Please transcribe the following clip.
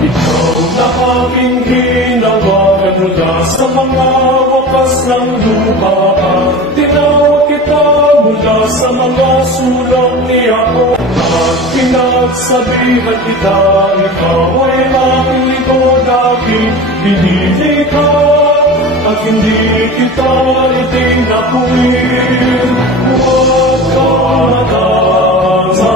Ikaw na aking hinawakan mula sa mga wakas ng lupa. Tinawag kita mula sa mga sulok ni ako. At pinagsabihan kita, ikaw ay aking likod, aking pinili ka. At hindi kita itinapuin. Huwag ka matang sa